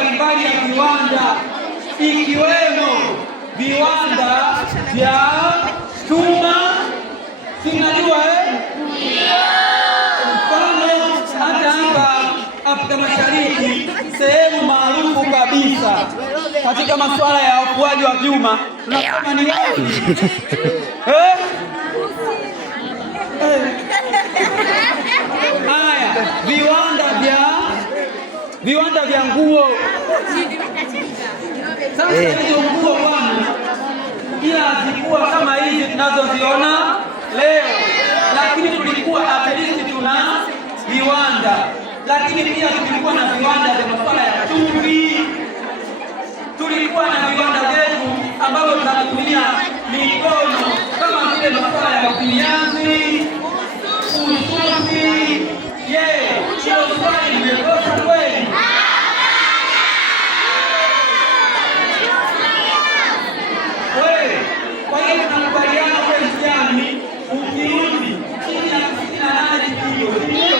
mbalimbali ya viwanda ikiwemo viwanda vya chuma, sinajua mfano hata hapa Afrika Mashariki sehemu maarufu kabisa katika masuala ya ufuaji wa vyuma tunasema ni wapi? Haya, viwanda vya nguo. Sasa hizo nguo bwana, ila hazikuwa kama hizi tunazoziona leo, lakini tulikuwa at least tuna viwanda, lakini pia tulikuwa na viwanda vya masuala ya chumvi, tulikuwa na viwanda vyetu ambavyo tunatumia mikono kama vile masuala ya ufinyanzi, ususi. Hilo swali limekosa kweli? Kwa hiyo tunakubaliana kwa mtihani ukirudi chini ya 68 kilo, ndio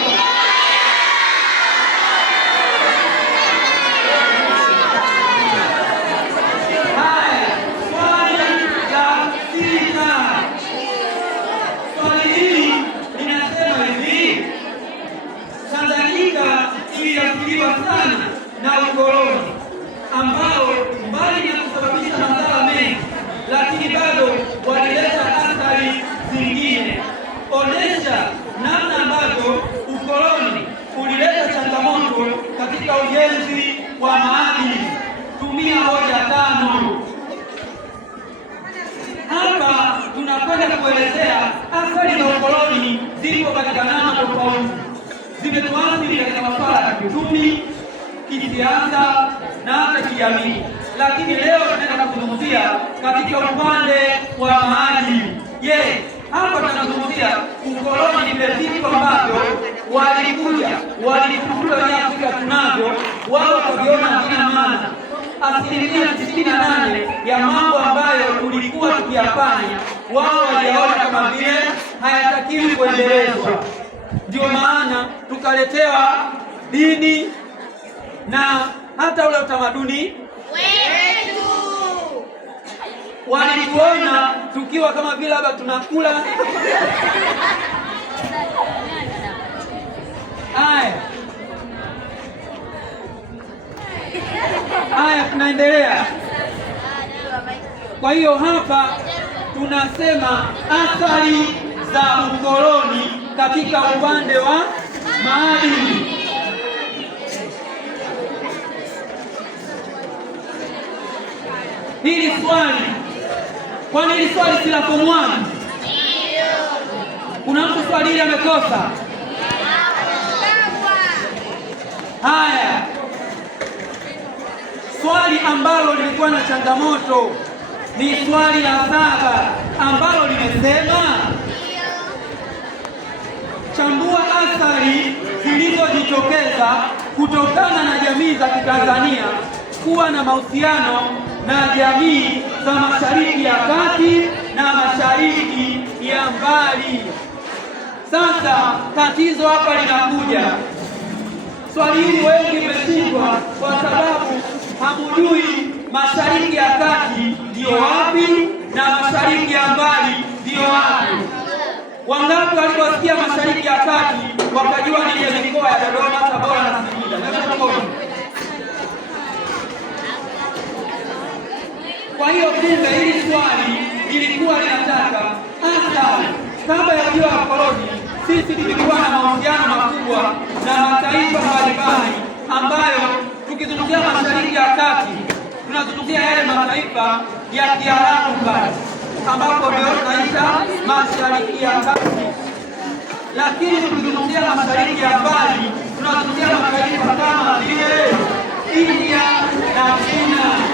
haya. Swali la sita, swali hili linasema hivi: Tanganyika iliathiriwa sana na ukoloni ambao mbali na kusababisha madhara mengi, lakini bado walileta athari zingine. Onesha namna ambavyo ukoloni ulileta changamoto katika ujenzi wa maadili. Tumia hoja 5. Hapa tunakwenda kuelezea athari za ukoloni zipo katika namna tofauti. Zimetuathiri katika masuala ya kiuchumi, kisiasa na hata kijamii, lakini leo tunaenda kuzungumzia katika upande wa maadili. Hapa tunazungumzia ukoloni ni vile vitu ambavyo walikuja wenye Afrika tunavyo, wao wakaviona havina maana. 98% ya mambo ambayo tulikuwa tukiyafanya wao waliyaona kama vile hayatakiwi kuendelezwa. Ndio maana tukaletewa dini na hata ule utamaduni wetu. Walituona tukiwa kama vile labda tunakula. Haya, tunaendelea. Kwa hiyo hapa tunasema athari za ukoloni katika upande wa maadili. Hili swali, kwani hili swali si la form 1? Kuna mtu swali hili amekosa? Haya, swali ambalo lilikuwa na changamoto ni swali la 7 ambalo limesema chambua athari zilizojitokeza kutokana na jamii za Kitanzania kuwa na mahusiano na jamii za Mashariki ya Kati na Mashariki ya Mbali. Sasa tatizo hapa linakuja. Swali hili wengi mmeshindwa kwa sababu hamujui Mashariki ya Kati ndio wapi na Mashariki ya Mbali ndio wapi. Wangapi waliposikia Mashariki ya Kati wakajua ni ile mikoa ya Dodoma, Tabora na Singida? Kwa hiyo kumbe hili swali lilikuwa linataka athari. Kabla ya ujio wa koloni, sisi tulikuwa na mahusiano makubwa na mataifa mbalimbali ambayo tukizungumzia Mashariki ya Kati tunazungumzia yale mataifa ya Kiarabu kati ambapo ndio tunaita Mashariki ya Kati. Lakini tukizungumzia Mashariki ya Mbali tunazungumzia mataifa kama vile India na China.